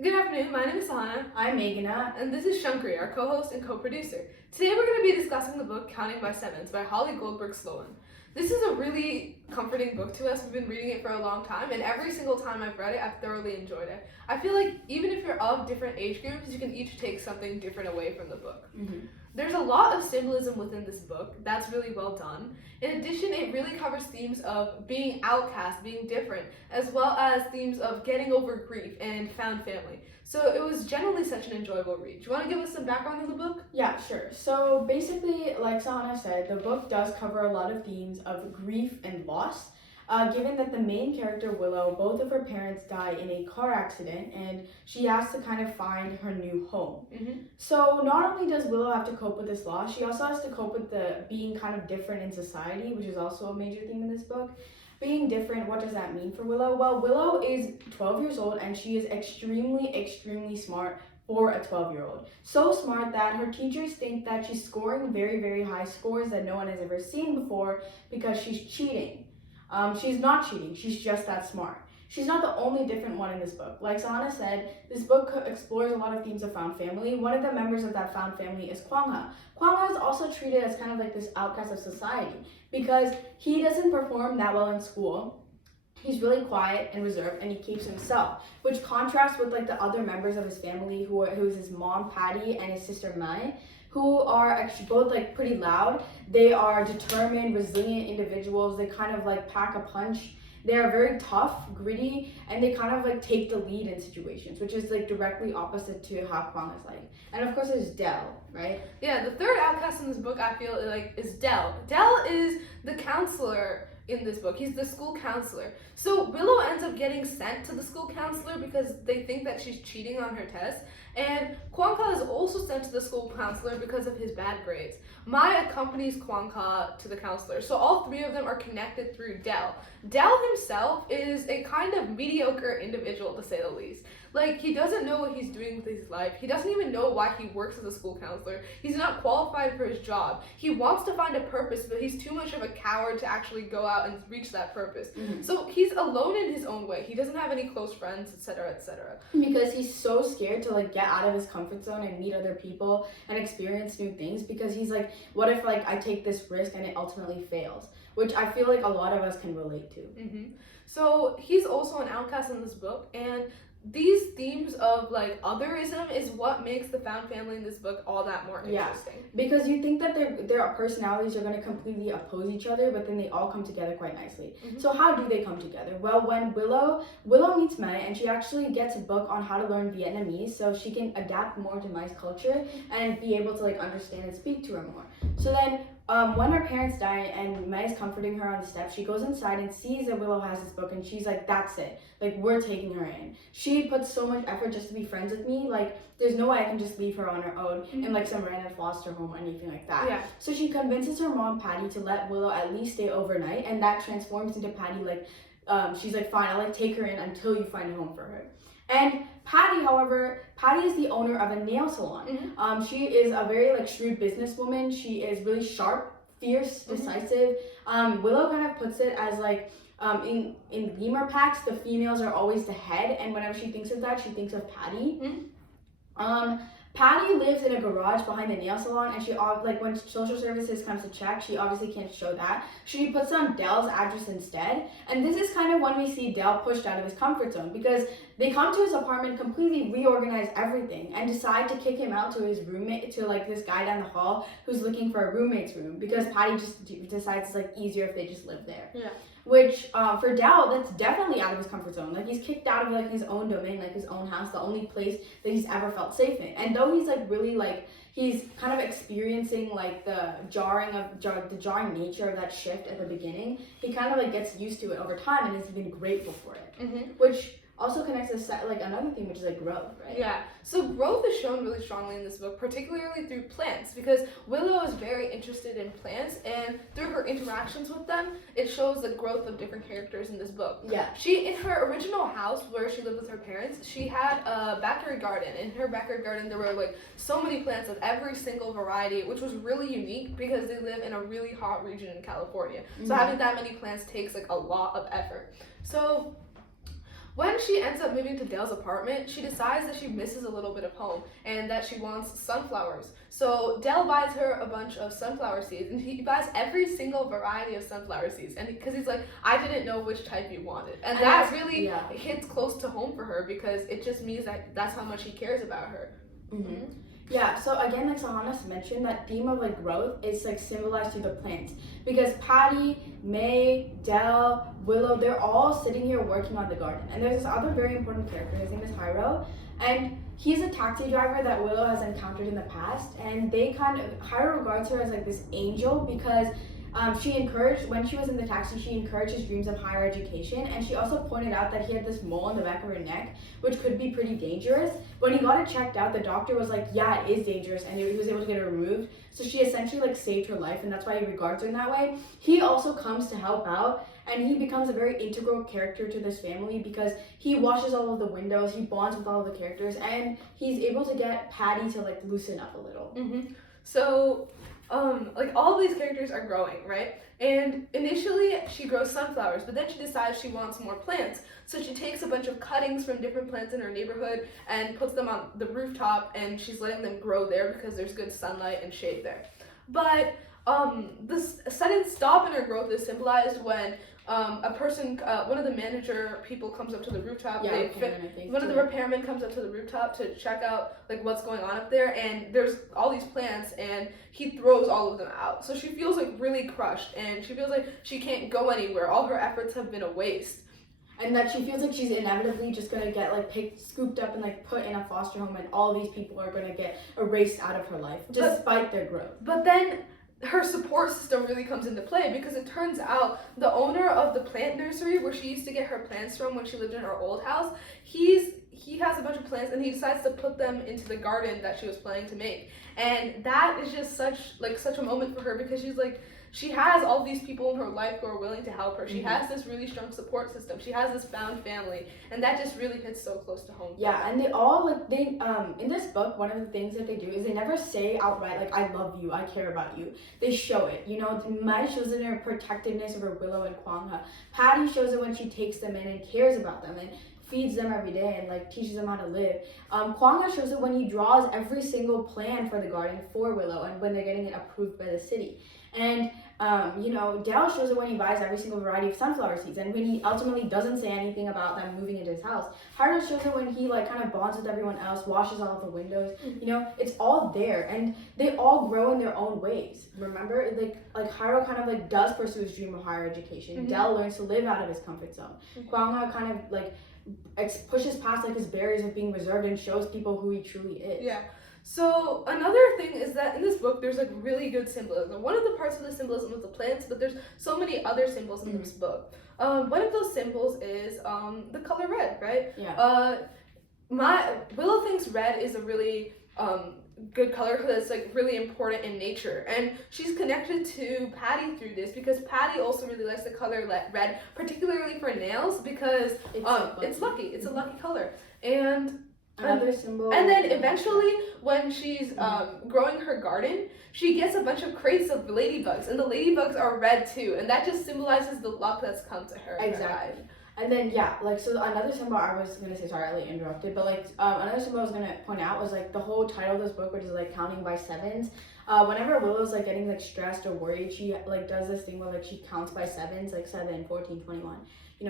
Good afternoon, my name is Sahana, I'm Meghana. and this is Shankari, our co-host and co-producer. Today we're going to be discussing the book Counting by Sevens by Holly Goldberg Sloan. This is a really comforting book to us. We've been reading it for a long time, and every single time I've read it, I've thoroughly enjoyed it. I feel like even if you're of different age groups, you can each take something different away from the book. There's a lot of symbolism within this book that's really well done. In addition, it really covers themes of being outcast, being different, as well as themes of getting over grief and found family. So it was generally such an enjoyable read. Do you want to give us some background on the book? Yeah, sure. So basically, like Sahana said, the book does cover a lot of themes of grief and loss. Given that the main character, Willow, both of her parents die in a car accident and she has to kind of find her new home. So not only does Willow have to cope with this loss, she also has to cope with the being kind of different in society, which is also a major theme in this book. Being different, what does that mean for Willow? Well, Willow is 12 years old and she is extremely smart for a 12-year-old. So smart that her teachers think that she's scoring very high scores that no one has ever seen before because she's cheating. She's not cheating, she's just that smart. She's not the only different one in this book. Like Sahana said, this book explores a lot of themes of found family. One of the members of that found family is Kwangha. Kwangha is also treated as kind of like this outcast of society because he doesn't perform that well in school. He's really quiet and reserved and he keeps himself, which contrasts with like the other members of his family who's his mom Patty and his sister Mai, who are actually both like pretty loud. They are determined, resilient individuals. They kind of like pack a punch. They are very tough, gritty, and they kind of like take the lead in situations, which is like directly opposite to how Kwang is like. And of course there's Dell, right? Yeah, the third outcast in this book I feel like is Dell. Dell is the counselor in this book. He's the school counselor. So Willow ends up getting sent to the school counselor because they think that she's cheating on her test. And Kwangka is also sent to the school counselor because of his bad grades. Mai accompanies Kwangka to the counselor. So all three of them are connected through Dell. Dell himself is a kind of mediocre individual, to say the least. Like, he doesn't know what he's doing with his life. He doesn't even know why he works as a school counselor. He's not qualified for his job. He wants to find a purpose, but he's too much of a coward to actually go out and reach that purpose. So he's alone in his own way. He doesn't have any close friends, etc., etc. Because he's so scared to like get out of his comfort zone and meet other people and experience new things because he's like, what if like I take this risk and it ultimately fails? Which I feel like a lot of us can relate to. So he's also an outcast in this book, and these themes of like otherism is what makes the found family in this book all that more interesting. Because you think that their personalities are going to completely oppose each other, but then they all come together quite nicely. So how do they come together? Well, when Willow meets Mai, and she actually gets a book on how to learn Vietnamese so she can adapt more to Mai's culture and be able to like understand and speak to her more. So then when her parents die and Mai is comforting her on the steps, she goes inside and sees that Willow has this book and she's like, that's it. Like, we're taking her in. She puts so much effort just to be friends with me. Like, there's no way I can just leave her on her own in like some random foster home or anything like that. So she convinces her mom, Patty, to let Willow at least stay overnight, and that transforms into Patty like, she's like, fine, I'll like take her in until you find a home for her. And Patty, however, Patty is the owner of a nail salon. She is a very like shrewd businesswoman. She is really sharp, fierce, decisive. Willow kind of puts it as like in lemur packs, the females are always the head, and whenever she thinks of that, she thinks of Patty. Patty lives in a garage behind the nail salon, and she like when social services comes to check, she obviously can't show that. She puts on Dell's address instead, and this is kind of when we see Dell pushed out of his comfort zone because they come to his apartment, completely reorganize everything, and decide to kick him out to his roommate, to like this guy down the hall who's looking for a roommate's room because Patty just decides it's like easier if they just live there. Which for Dell, that's definitely out of his comfort zone. Like, he's kicked out of like his own domain, like his own house, the only place that he's ever felt safe in. And though he's like really like, he's kind of experiencing like the jarring nature of that shift at the beginning, he kind of like gets used to it over time and is even grateful for it. Which also connects to like another thing, which is like growth, right? Yeah, so growth is shown really strongly in this book, particularly through plants, because Willow is very interested in plants, and through her interactions with them, it shows the growth of different characters in this book. She, in her original house where she lived with her parents, she had a backyard garden. In her backyard garden, there were like so many plants of every single variety, which was really unique because they live in a really hot region in California. So having that many plants takes like a lot of effort. So when she ends up moving to Dale's apartment, she decides that she misses a little bit of home and that she wants sunflowers. So Dale buys her a bunch of sunflower seeds, and he buys every single variety of sunflower seeds, and because he's like, I didn't know which type you wanted, and that really hits close to home for her because it just means that that's how much he cares about her. Mm-hmm. Yeah, so again, like Sahana mentioned, that theme of like growth is like symbolized through the plants, because Patty, May, Dell, Willow, they're all sitting here working on the garden, and there's this other very important character. His name is Hyro, and he's a taxi driver that Willow has encountered in the past, and Hyro regards her as like this angel because when she was in the taxi, she encouraged his dreams of higher education, and she also pointed out that he had this mole on the back of her neck, which could be pretty dangerous. When he got it checked out, the doctor was like, yeah, it is dangerous, and he was able to get it removed. So she essentially like saved her life, and that's why he regards her in that way. He also comes to help out, and he becomes a very integral character to this family because he washes all of the windows, he bonds with all of the characters, and he's able to get Patty to like loosen up a little. Mm-hmm. So like all of these characters are growing, right? And initially she grows sunflowers, but then she decides she wants more plants. So she takes a bunch of cuttings from different plants in her neighborhood and puts them on the rooftop, and she's letting them grow there because there's good sunlight and shade there. But this sudden stop in her growth is symbolized when a person, one of the manager people comes up to the rooftop. Yeah, one of the repairmen comes up to the rooftop to check out like what's going on up there, and there's all these plants, and he throws all of them out. So she feels like really crushed, and she feels like she can't go anywhere. All her efforts have been a waste. And that she feels like she's inevitably just gonna get like scooped up and like put in a foster home, and all these people are gonna get erased out of her life despite their growth. But then her support system really comes into play, because it turns out the owner of the plant nursery where she used to get her plants from when she lived in her old house, he has a bunch of plants, and he decides to put them into the garden that she was planning to make. And that is just such a moment for her, because she's like, she has all these people in her life who are willing to help her. She has this really strong support system. She has this found family, and that just really hits so close to home. Yeah, and they all in this book, one of the things that they do is they never say outright like, I love you, I care about you. They show it. You know, Mai shows it in her protectiveness over Willow and Kwangha. Patty shows it when she takes them in and cares about them and feeds them every day and like teaches them how to live. Kwangha shows it when he draws every single plan for the garden for Willow and when they're getting it approved by the city. And Dale shows it when he buys every single variety of sunflower seeds, and when he ultimately doesn't say anything about them moving into his house. Hyro shows it when he like kind of bonds with everyone else, washes all of the windows. You know, it's all there, and they all grow in their own ways. Remember, like Hyro kind of like does pursue his dream of higher education. Dale learns to live out of his comfort zone. Kwangha kind of like pushes past like his barriers of being reserved and shows people who he truly is. Yeah. So another thing is that in this book there's like really good symbolism. One of the parts of the symbolism is the plants, but there's so many other symbols in this book. One of those symbols is the color red, right? Yeah. Willow thinks red is a really good color because it's like really important in nature, and she's connected to Patty through this because Patty also really likes the color red, particularly for nails, because it's lucky. It's a lucky color. And another symbol. And then eventually, when she's growing her garden, she gets a bunch of crates of ladybugs, and the ladybugs are red too, and that just symbolizes the luck that's come to her. Exactly. And then so another symbol I was gonna say, sorry, I interrupted, but another symbol I was gonna point out was like the whole title of this book, which is like counting by sevens. Whenever Willow's like getting like stressed or worried, she like does this thing where like she counts by sevens, like 7, 14, 21.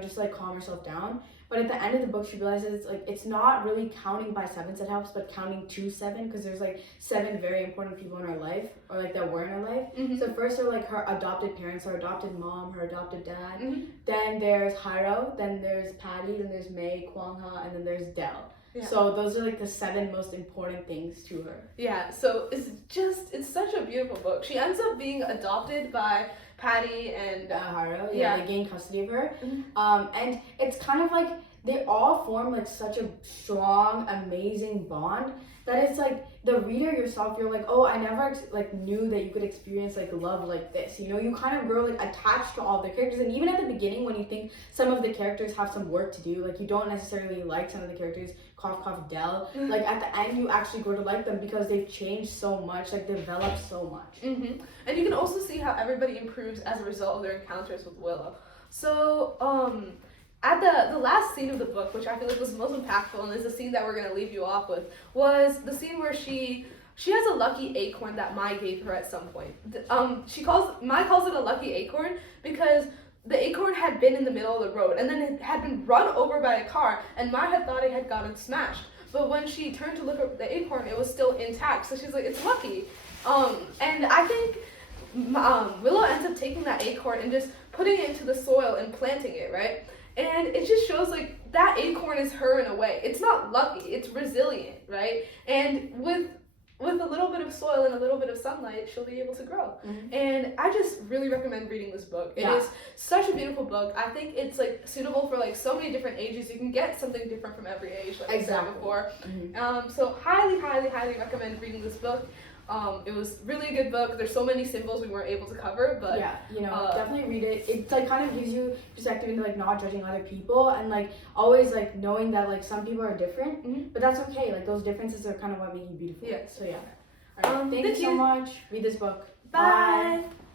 Just like calm herself down. But at the end of the book, she realizes like it's not really counting by sevens that helps, but counting to 7, because there's like 7 very important people in her life, or like that were in her life. So first are like her adopted parents, her adopted mom, her adopted dad. Then there's Hyro, then there's Patty, then there's May, Kwangha, and then there's Dell. Yeah. So those are like the 7 most important things to her. Yeah, so it's such a beautiful book. She ends up being adopted by Patty and Hyro. Yeah, they gain custody of her. And it's kind of like they all form like such a strong, amazing bond that it's like the reader yourself, you're like, oh, I never knew that you could experience like love like this. You kind of grow like attached to all the characters, and even at the beginning when you think some of the characters have some work to do, like you don't necessarily like some of the characters, cough cough Dell, like at the end you actually grow to like them because they've changed so much, like developed so much. And you can also see how everybody improves as a result of their encounters with Willow. So at the last scene of the book, which I feel like was the most impactful and is the scene that we're gonna leave you off with, was the scene where she has a lucky acorn that Mai gave her at some point. Mai calls it a lucky acorn because the acorn had been in the middle of the road and then it had been run over by a car, and Mai had thought it had gotten smashed. But when she turned to look at the acorn, it was still intact. So she's like, it's lucky. And I think Willow ends up taking that acorn and just putting it into the soil and planting it, right? And it just shows like that acorn is her in a way. It's not lucky, it's resilient, right? And with a little bit of soil and a little bit of sunlight, she'll be able to grow. Mm-hmm. And I just really recommend reading this book. It is such a beautiful book. I think it's like suitable for like so many different ages. You can get something different from every age, like I said before. Mm-hmm. So highly, highly, highly recommend reading this book. It was really a good book. There's so many symbols we weren't able to cover, but yeah, definitely read it. It like kind of gives you perspective into like not judging other people and like always like knowing that like some people are different, mm-hmm. but that's okay. Like those differences are kind of what make you beautiful. Yes. So yeah. All right. Thank you so much. Read this book. Bye.